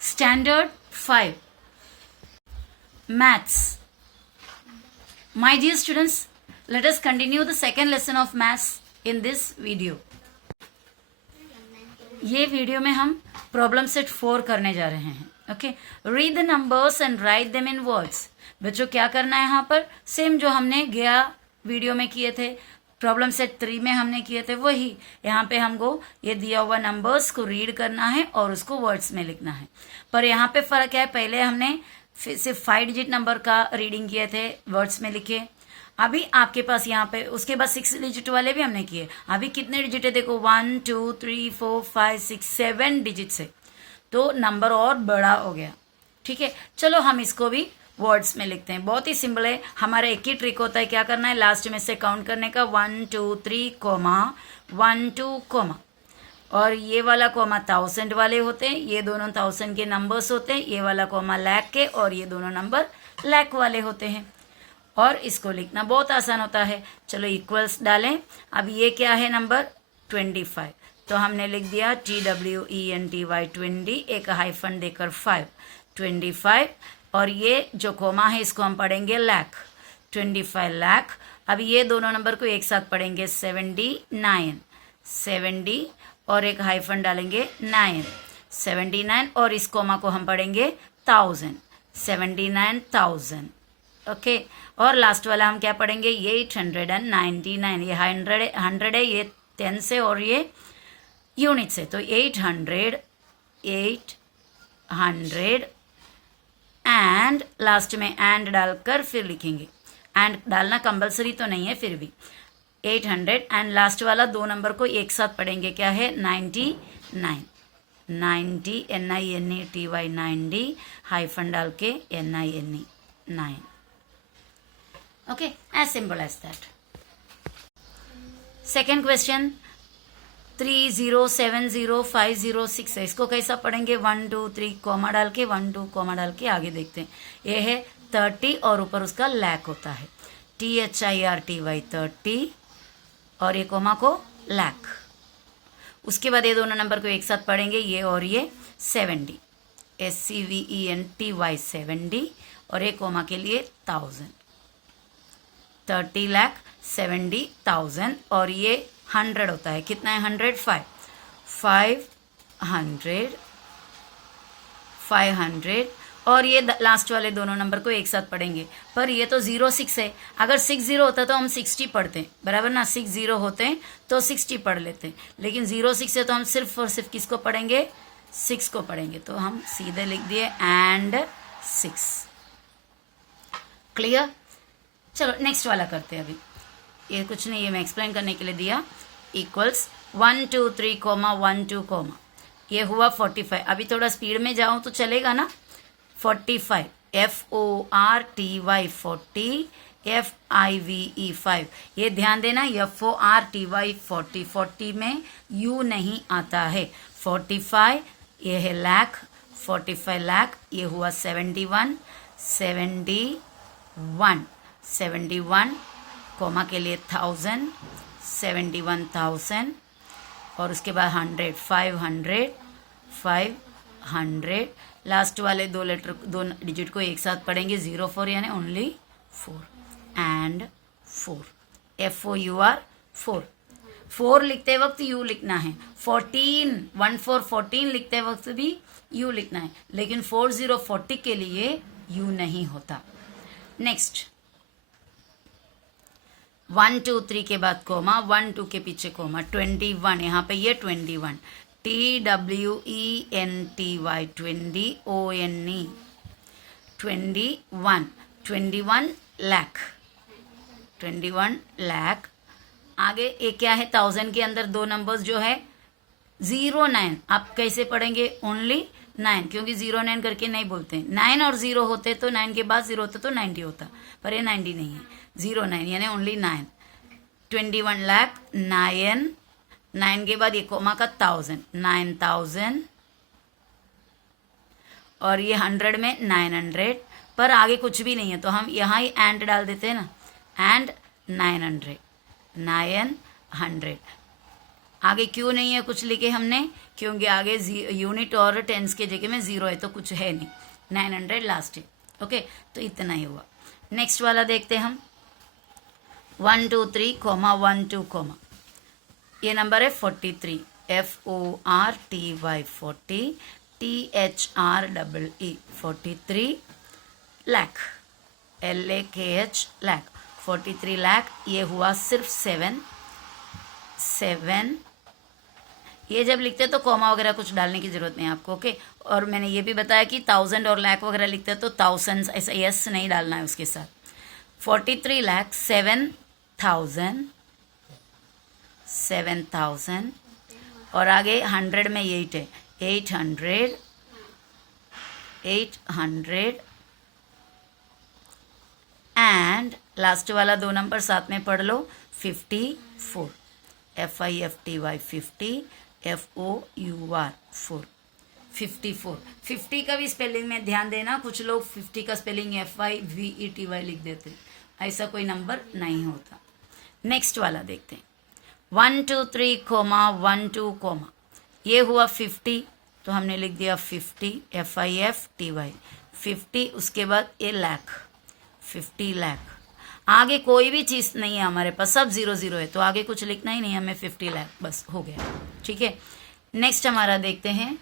Standard 5 Maths. My dear students, let us continue the second lesson of maths in this video. ये video में हम problem set 4 करने जा रहे हैं. Okay, read the numbers and write them in words. बच्चों क्या करना है यहाँ पर, सेम जो हमने गया वीडियो में किए थे, प्रॉब्लम सेट 3 में हमने किए थे, वही यहाँ पे हमको ये दिया हुआ नंबर्स को रीड करना है और उसको वर्ड्स में लिखना है. पर यहाँ पे फर्क है, पहले हमने सिर्फ 5 डिजिट नंबर का रीडिंग किए थे, वर्ड्स में लिखे. अभी आपके पास यहाँ पे उसके बाद 6 डिजिट वाले भी हमने किए. अभी कितने डिजिट है देखो, 1 2 3 4 5 6 7 डिजिट से, तो नंबर और बड़ा हो गया. ठीक है, चलो हम इसको भी वर्ड्स में लिखते हैं. बहुत ही सिंपल है. हमारा एक ही ट्रिक होता है, क्या करना है, लास्ट में से काउंट करने का 1 2 3 कोमा 1 2 कोमा, और ये वाला कोमा 1000 वाले होते हैं, ये दोनों 1000 के नंबर्स होते हैं, ये वाला कोमा लाख के, और ये दोनों नंबर लाख वाले होते हैं. और इसको लिखना बहुत आसान होता है. चलो इक्वल्स डालें. अब ये क्या है नंबर 25, तो हमने लिख दिया TWENTY 20, एक हाइफन देकर 5 25, और ये जो कोमा है इसको हम पढ़ेंगे लाख, 25 लाख. अब ये दोनों नंबर को एक साथ पढ़ेंगे 79 70, और एक हाइफन डालेंगे 9 79, और इस कोमा को हम पढ़ेंगे 1000 79,000. ओके, और लास्ट वाला हम क्या पढ़ेंगे, ये 899, ये 100 है, ये 10 से और ये यूनिट से, तो 800 एंड लास्ट में एंड डालकर फिर लिखेंगे. एंड डालना कंपलसरी तो नहीं है, फिर भी 800, एंड लास्ट वाला दो नंबर को एक साथ पढ़ेंगे, क्या है 99 90 NINETY 90, हाइफन डाल के NINE 9. Okay, as simple as that. Second question 30705006 है, इसको कैसा पढ़ेंगे, 1 2 3 कॉमा डाल के 1 2 कॉमा डाल के आगे देखते हैं. ये है 30 और ऊपर उसका लाख होता है, THIRTY 30, और ये कॉमा को लाख. उसके बाद ये दोनों नंबर को एक साथ पढ़ेंगे, ये और ये 70 SCVENTY 70, और एक कॉमा के लिए 1000 30,70,000, और ये 100 होता है, कितना है 100 500, और ये लास्ट वाले दोनों नंबर को एक साथ पढ़ेंगे. पर ये तो 06 है, अगर 60 होता तो हम 60 पढ़ते हैं, बराबर ना. 60 होते हैं तो 60 पढ़ लेते हैं, लेकिन 06 है तो हम सिर्फ और सिर्फ किसको पढ़ेंगे, 6 को पढ़ेंगे. तो हम सीधे लिख दिए एंड 6. क्लियर. चलो नेक्स्ट वाला करते हैं. अभी ये कुछ नहीं, ये मैं एक्सप्लेन करने के लिए दिया. इक्वल्स 1 2 3 कोमा 1 2 कोमा, ये हुआ 45. अभी थोड़ा स्पीड में जाऊं तो चलेगा ना. 45 FORTY 40 FIVE 5. ये ध्यान देना, FORTY 40, 40 में U नहीं आता है. 45 ये है लाख, 45 लाख, ये हुआ 71 कोमा के लिए 1000 71,000, और उसके बाद 100 500, लास्ट वाले दो डिजिट को एक साथ पढ़ेंगे, 04 यानी ओनली 4 एंड 4 FOUR 4 लिखते वक्त U लिखना है. 14 लिखते वक्त भी U लिखना है, लेकिन 40 के लिए U नहीं होता. नेक्स्ट 1 2 3 के बाद कोमा, 1 2 के पीछे कोमा, 21, यहाँ पे ये 21 TWENTY 20 ONE 21 लाख, 21 लाख. आगे एक क्या है, 1000 के अंदर दो नंबर्स जो है 09, आप कैसे पढ़ेंगे, ओनली 9, क्योंकि 09 करके नहीं बोलते हैं. 9 और 0 होते तो 9 के बाद 0 होता तो 90 होता, पर ये 90 नहीं है, 09 यानी ओनली 9. 21 लाख 9 के बाद ये कोमा का 1000 9000, और ये 100 में 900, पर आगे कुछ भी नहीं है तो हम यहाँ ही एंड डाल देते हैं ना, एंड 900. आगे क्यों नहीं है कुछ लिखे हमने, क्योंकि आगे यूनिट और टेंस के जगह में 0 है तो कुछ है नहीं, 900 लास्ट है। ओके, तो इतना ही हुआ। नेक्स्ट वाला देखते हैं हम, 1 2 3 कोमा 1 2 कोमा, ये नंबर है 43, FORTY 40 THREE 43 lakh, LAKH lakh, 43 lakh. ये हुआ सिर्फ 7। ये जब लिखते हैं तो कॉमा वगैरह कुछ डालने की जरूरत नहीं है आपको। ओके, और मैंने ये भी बताया कि 1000 और लाख वगैरह लिखते हैं तो थाउजेंड्स ऐसा यस नहीं डालना है उसके साथ। 43 लाख 7,000 और आगे 100 में 8 है, 800 एंड लास्ट वाला 2 नंबर साथ में पढ़ लो, 54, FIFTY 50 FOUR 4, 54। 50 का भी स्पेलिंग में ध्यान देना, कुछ लोग 50 का स्पेलिंग FIVETY लिख देते, ऐसा कोई नंबर नहीं होता। नेक्स्ट वाला देखते हैं, 1 2 3 कोमा 1 2 कोमा, ये हुआ 50 तो हमने लिख दिया 50 FIFTY 50, उसके बाद ये लाख, 50 लाख। आगे कोई भी चीज़ नहीं है हमारे पास, सब 0 0 है तो आगे कुछ लिखना ही नहीं, हमें 50 लाख बस हो गया। ठीक है, नेक्स्ट हमारा देखते हैं,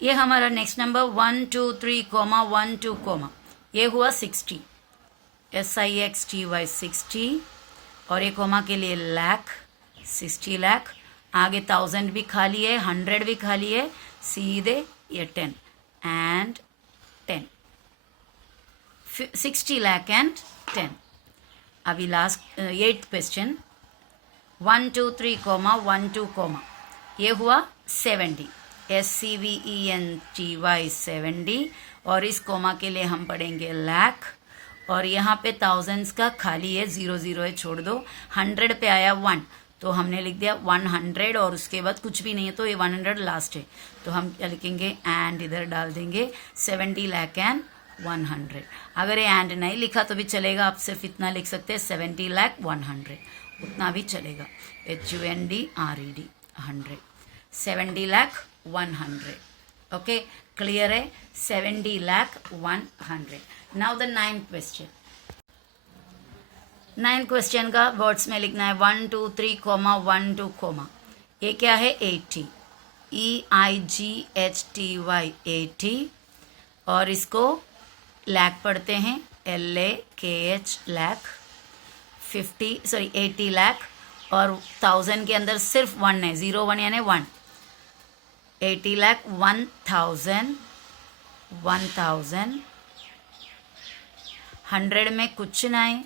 ये हमारा नेक्स्ट नंबर 1 2 3 कोमा 1 2 कोमा, ये हुआ 60 SIXTY 60, और ये कोमा के लिए लाख, 60 लाख। आगे 1000 भी खाली है, 100 भी खाली है, सीधे ये 10 एंड 10, 60 लाख एंड 10। अभी last 8th question, 1 2 3 comma 1 2 comma, ये हुआ 70 SCVENTY 70, और इस कोमा के लिए हम पढ़ेंगे लाख, और यहाँ पे थाउजेंड्स का खाली है, 0 0 है, छोड़ दो। 100 पे आया 1 तो हमने लिख दिया 100, और उसके बाद कुछ भी नहीं है तो ये 100 लास्ट है, तो हम क्या लिखेंगे एंड इधर डाल देंगे, 70 लाख एंड 100। अगर ये एंड नहीं लिखा तो भी चलेगा, आप सिर्फ इतना लिख सकते हैं 70 लाख 100, उतना भी चलेगा, HUNDRED 100, 70 लाख 100। ओके, क्लियर है, 70 lakh 100। Now the 9th question, 9th question का वर्ड्स में लिखना है 1 2 3 कोमा 1 2 कोमा, ये क्या है 80 EIGHTY 80, और इसको लाख पढ़ते हैं LAKH लाख, 80 लाख, और 1000 के अंदर सिर्फ 1 है, 0 1 यानी 1, 80 लाख 1000, 100 में कुछ नहीं,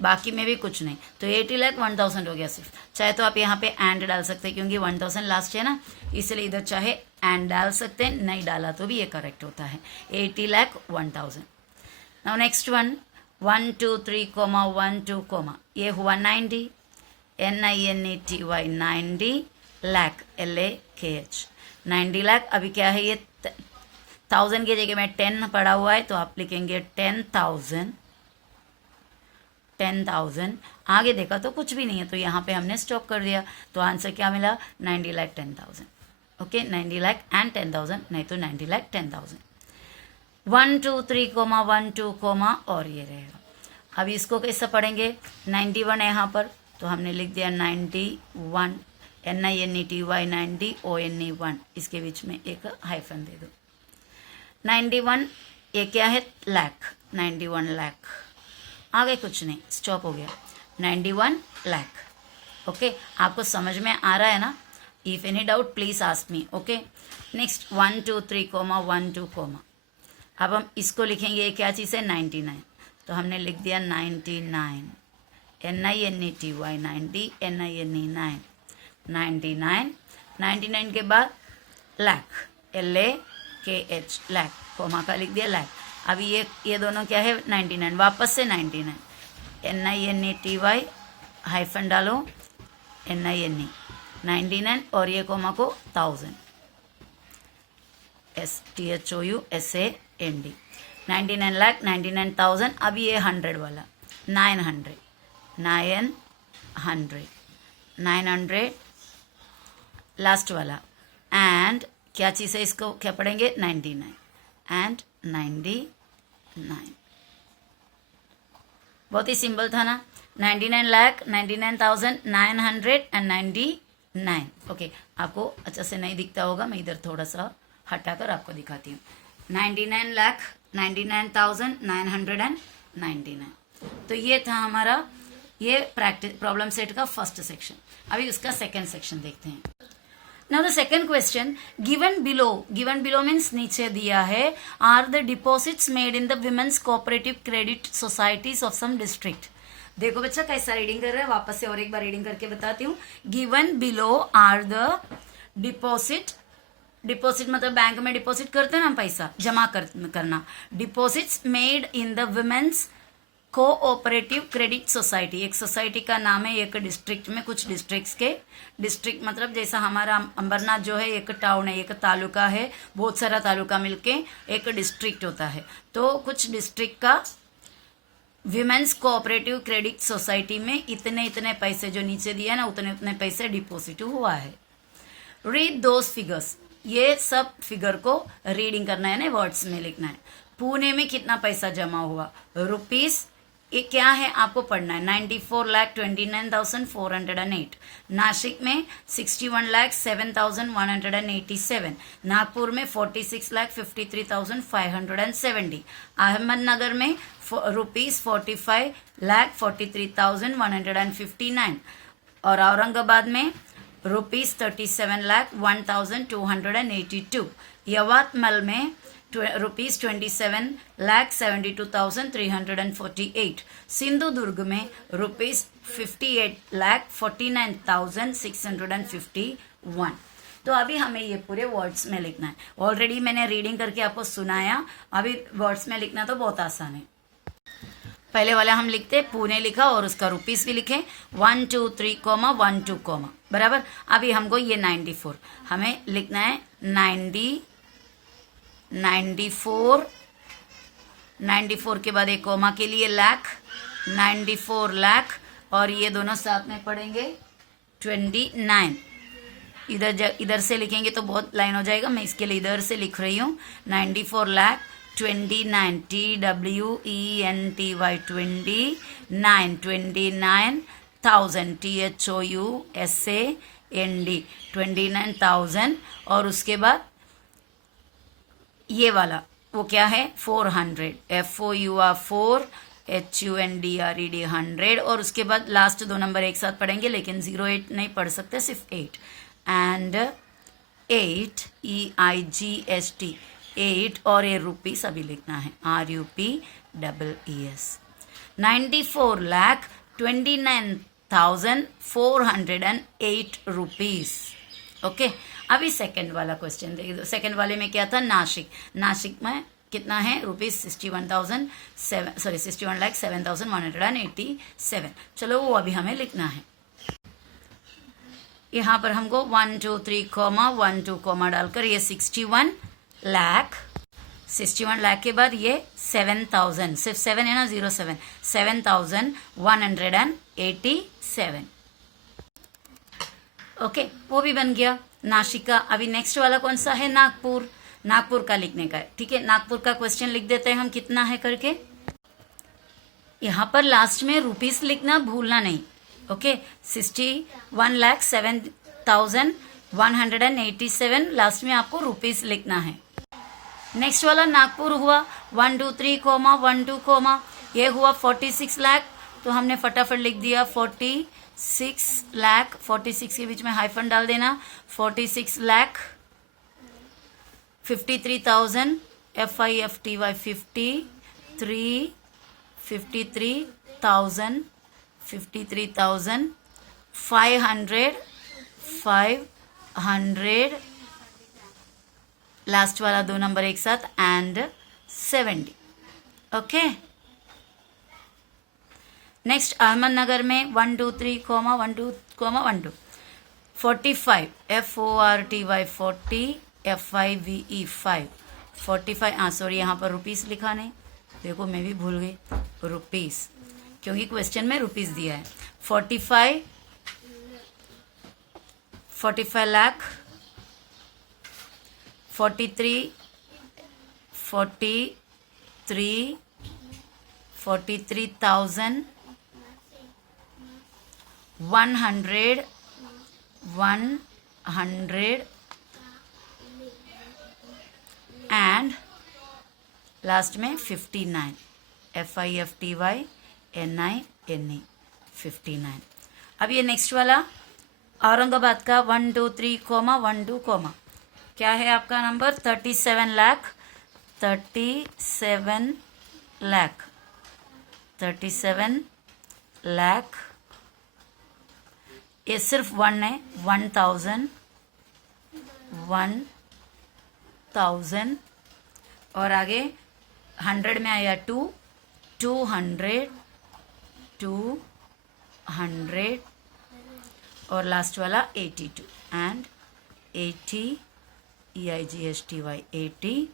बाकी में भी कुछ नहीं, तो 80 लाख 1000 हो गया सिर्फ। चाहे तो आप यहाँ पे एंड डाल सकते हैं क्योंकि 1000 लास्ट है ना, इसलिए इधर चाहे एंड डाल सकते हैं, नहीं डाला तो भी ये करेक्ट होता है, 80 lakh 1000। Now next one, 1 2 3 comma 1 2 comma, ये हुआ 90 NINETY 90 लाख LAKH 90 लाख। अभी क्या है, ये 1000 की जगह में 10 पड़ा हुआ है तो आप लिखेंगे 10,000। आगे देखा तो कुछ भी नहीं है तो यहाँ पे हमने स्टॉप कर दिया, तो आंसर क्या मिला 90 लाख 10,000। ओके, 90 लाख एंड 10,000, नहीं तो 90 लाख 10,000। 1 2 3 कोमा 1 2 कोमा, और ये रहेगा। अभी इसको कैसे पढ़ेंगे, 91 है यहाँ पर तो हमने लिख दिया 91 NINETY 90 ONE 1, इसके बीच में एक हाइफन दे दो। 91 ये क्या है लाख, 91 लाख, आगे कुछ नहीं, स्टॉप हो गया, 91 लाख। ओके, आपको समझ में आ रहा है ना? If any doubt please ask me. Okay, next 1 2 3 comma 1 2 comma, अब हम इसको लिखेंगे, ये क्या चीज़ है 99, तो हमने लिख दिया 99 NINETY 90 NINE 99, 99 के बाद लाख LAKH लाख, कोमा का लिख दिया लाख। अभी ये दोनों क्या है 99, वापस से 99 NINETY हाइफन डालो NINE 99, और ये कोमा को 1000 STHOUSAND 99 लाख 99,000। अभी ये 100 वाला 900 900 लास्ट वाला एंड क्या चीज़ है, इसको क्या पढ़ेंगे 99 एंड 99। बहुत ही सिंपल था ना, 99,99,999। ओके, आपको अच्छा से नहीं दिखता होगा, मैं इधर थोड़ा सा हटाकर आपको दिखाती हूँ। 99,99,999। तो ये था हमारा ये प्रैक्टिस प्रॉब्लम सेट का फर्स्ट सेक्शन। अभी उसका सेकंड सेक्शन देखते हैं। Now the second question, given below means नीचे दिया है, are the deposits made in the women's cooperative credit societies of some district. देखो बच्चा कैसा रीडिंग कर रहा है, वापस से और एक बार रीडिंग करके बताती हूँ। Given below are the deposit मतलब बैंक में डिपॉजिट करते हैं ना पैसा जमा करना। Deposits made in the women's cooperative credit society, एक सोसाइटी का नाम है, एक डिस्ट्रिक्ट में, कुछ डिस्ट्रिक्ट्स के, डिस्ट्रिक्ट मतलब जैसा हमारा अंबरनाथ जो है एक टाउन है, एक तालुका है, बहुत सारा तालुका मिलके एक डिस्ट्रिक्ट होता है। तो कुछ डिस्ट्रिक्ट का विमेन्स कोऑपरेटिव क्रेडिट सोसाइटी में इतने इतने पैसे जो नीचे दिया ना, उतने उतने पैसे डिपॉजिट हुआ है। रीड दोज फिगर्स, ये सब फिगर को रीडिंग करना है ना, वर्ड्स में लिखना है। पुणे में कितना पैसा जमा हुआ, रुपीस, ये क्या है आपको पढ़ना है, 94,29,408। नासिक में 61,07,187। नागपुर में 46,53,570। अहमदनगर में रुपीस 45,43,159। और औरंगाबाद में रुपीस 37,01,282। यवतमाल में रुपीस 27,72,348। सिंधुदुर्ग में रुपीस 58,49,651। तो अभी हमें ये पूरे वर्ड्स में लिखना है। ऑलरेडी मैंने रीडिंग करके आपको सुनाया, अभी वर्ड्स में लिखना तो बहुत आसान है। पहले वाला हम लिखते पुणे लिखा और उसका रुपीस भी लिखे 1 2 3 1 2 बराबर। अभी हमको ये 94 हमें लिखना है 94 के बाद एक कोमा के लिए लाख, 94 लाख, और ये दोनों साथ में पढ़ेंगे 29। इधर से लिखेंगे तो बहुत लाइन हो जाएगा, मैं इसके लिए इधर से लिख रही हूँ 94 लाख 29 TWENTY 29,000 THOUSAND 29,000। और उसके बाद ये वाला वो क्या है 400 FOUR 4HUNDRED 100। और उसके बाद लास्ट दो नंबर एक साथ पढ़ेंगे, लेकिन 08 नहीं पढ़ सकते, सिर्फ 8 एंड 8 EIGST 8। और ये रुपीस अभी लिखना है RUPEES 94,29,408 रुपीस। ओके, अभी सेकंड वाला क्वेश्चन देखिए। तो सेकंड वाले में क्या था, नासिक में कितना है रुपीस 61,07,187। चलो वो अभी हमें लिखना है। यहाँ पर हमको 1 2 3 1 2 डालकर ये 61 लाख के बाद ये 7,000, सिर्फ 7 है ना, 07 7,187। ओके, वो भी बन गया नासिक का। अभी नेक्स्ट वाला कौन सा है, नागपुर का लिखने का है। ठीक है, नागपुर का क्वेश्चन लिख देते हैं हम कितना है करके। यहाँ पर लास्ट में रुपीस लिखना भूलना नहीं। ओके, 61,07,187 लास्ट में आपको रुपीस लिखना है। नेक्स्ट वाला नागपुर हुआ 1 2 3 1 2 ये हुआ 46 लाख, तो हमने फटाफट लिख दिया 46 लाख। 46 के बीच में हाइफन डाल देना, 46 लाख 53,000 FIFTY 53,000 500 लास्ट वाला दो नंबर एक साथ एंड 70। ओके, नेक्स्ट अहमदनगर में 1 2 3 1 2 1 2 45 FORTY 40 FIVE 5 45। सॉरी, यहाँ पर रुपीस लिखा नहीं, देखो मैं भी भूल गई रुपीस, क्योंकि क्वेश्चन में रुपीस दिया है। 45 45 lakh, 43, 43,000, 100, and लास्ट में 59, FIFTYNINE 59। अब ये नेक्स्ट वाला औरंगाबाद का 1 2 3 कोमा 1 2 कोमा क्या है आपका नंबर 37 लाख 37 लाख। ये सिर्फ 1 है 1000 और आगे 100 में आया 2 200 और लास्ट वाला 82 एंड 80 EIGSTY 82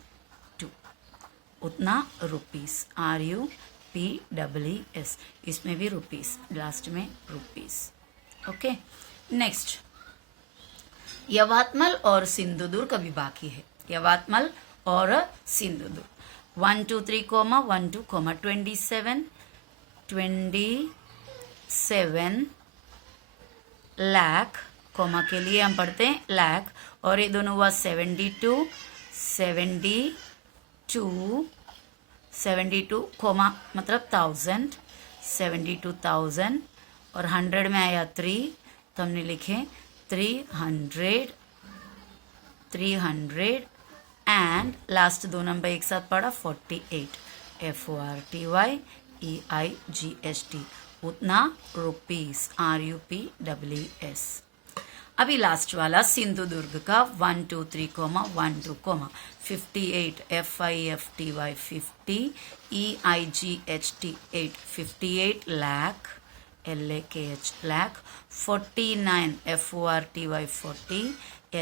उतना रुपीस RUPEES इसमें भी रुपीस लास्ट में रुपीस। ओके नेक्स्ट यवतमाल और सिंधुदुर्ग अभी बाकी है। यवतमाल और Sindhudurg 1 2 3 comma 1 2 comma 27 lakh comma के लिए हम पढ़ते हैं लाख और ये दोनों हुआ 72 कोमा मतलब 1000 72,000 और 100 में आया 3 तो हमने लिखे 300 एंड लास्ट दो नंबर एक साथ पढ़ा 48 FORTYEIGST उतना रुपीस RUPEES। अभी लास्ट वाला सिंधुदुर्ग का 1 2 3 comma 1 2 comma 58 FIFTY 50 EIGHT 8 58 lakh LAKH lakh 49 FORTY 40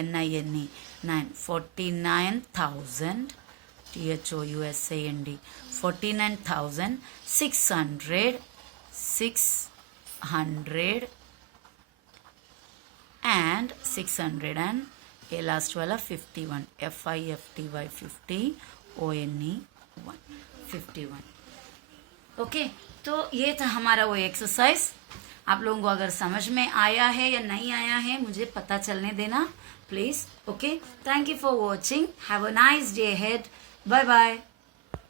NINE 9 49,000 THOUSAND 49,600 and 600 and ये लास्ट वाला 51 FIFTY 50 ONE 1 51। ओके तो ये था हमारा वो एक्सरसाइज। आप लोगों को अगर समझ में आया है या नहीं आया है मुझे पता चलने देना please. Okay thank you for watching. Have a nice day ahead. Bye bye.